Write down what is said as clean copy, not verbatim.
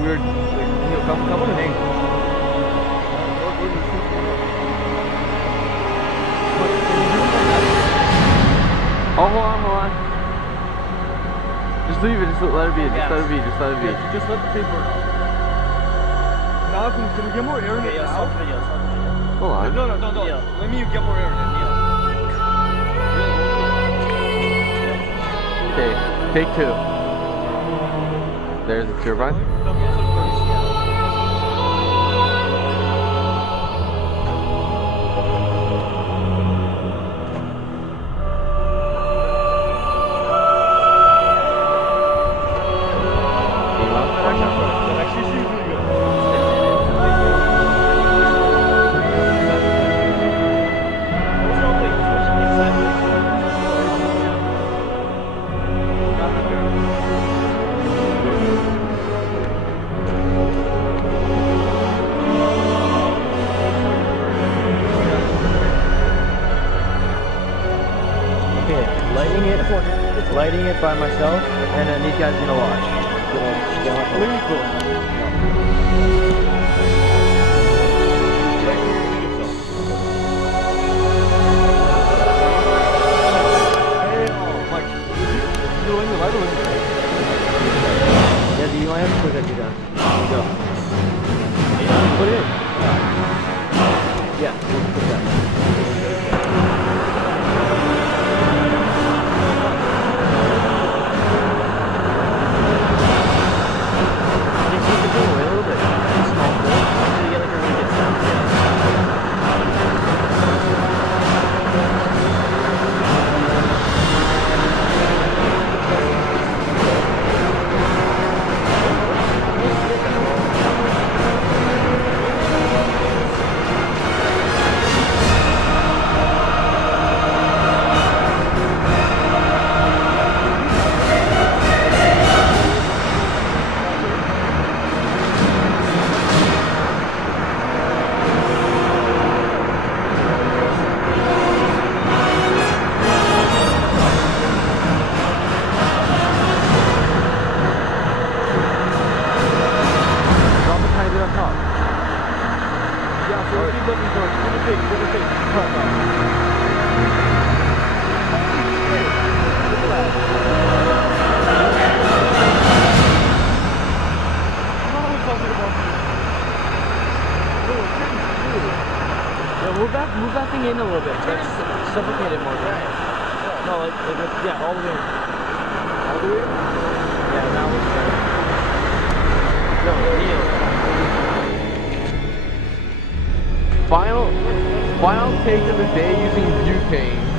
weird, like, come on an angle. Oh, hold on. Just leave it, just let it be, just let it be. Just let the paper out. Now can we get more air in it now? Hold on. No. Yeah. Let me get more air in it. Okay, take 2. There's the turbine. Lighting it by myself, and then these guys are gonna watch. Really cool. Yeah, do you want to put that down? Go. Put it in. Yeah, put that. Move that thing in a little bit. Suffocate it more. No, yeah, all the way in. All the way in? Yeah, now it's better. No, kneel. Final take of the day using butane.